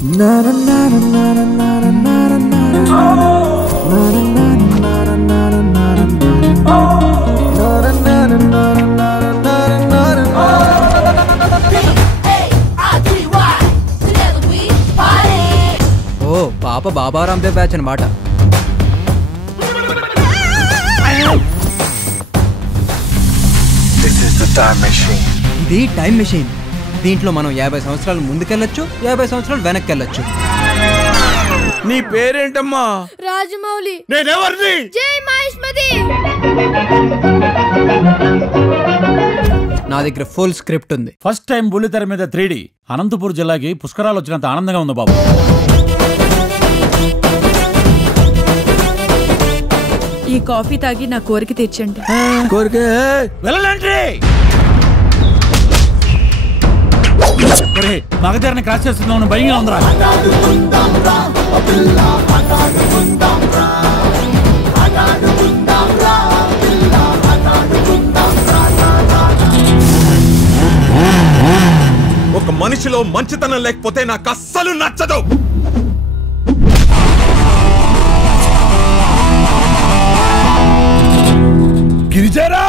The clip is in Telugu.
ఓ పాప బాబా రాందేవ్ బ్యాచ్ అన్నమాట. ఇది టైం మెషిన్. దీంట్లో మనం 50 సంవత్సరాలు ముందుకెళ్ళొచ్చు, 50 సంవత్సరాలు వెనక్కి వెళ్ళొచ్చు. నీ పేరేంటమ్మా? రాజమౌళి. నేనెవర్ని? జై మహేష్మతి. నా దగ్గర ఫుల్ స్క్రిప్ట్ ఉంది. ఫస్ట్ టైం బుల్లితెర మీద 3D. అనంతపూర్ జిల్లాకి పుష్కరాలు వచ్చినంత ఆనందంగా ఉంది బాబు. ఈ కాఫీ తాగి నా కోరిక తీర్చండి. కోరిక వెళ్ళండి. మగధీరని క్రాస్ చేస్తున్నావు, భయంగా ఉందిరా. ఒక మనిషిలో మంచితనం లేకపోతే నాకు అస్సలు నచ్చదు. గిరిజారా